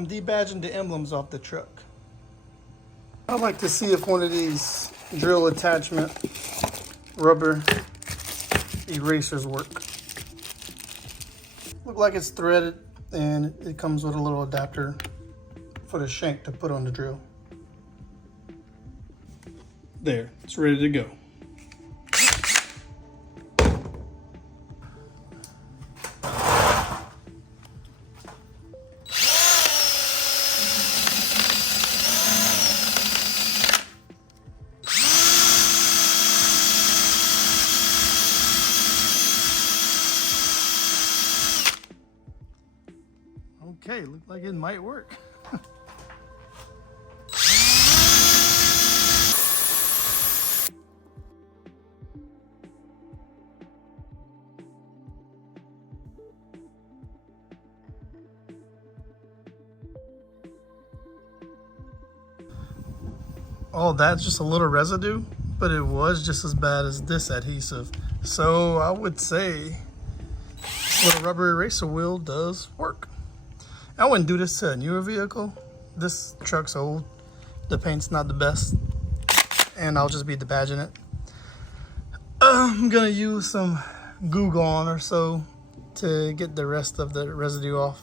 I'm debadging the emblems off the truck. I'd like to see if one of these drill attachment rubber erasers work. Look like it's threaded, and it comes with a little adapter for the shank to put on the drill. There, it's ready to go. Okay, looks like it might work. Oh, that's just a little residue, but it was just as bad as this adhesive. So I would say this little rubber eraser wheel does work. I wouldn't do this to a newer vehicle. This truck's old. The paint's not the best. And I'll just be debadging it. I'm gonna use some Goo Gone or so to get the rest of the residue off.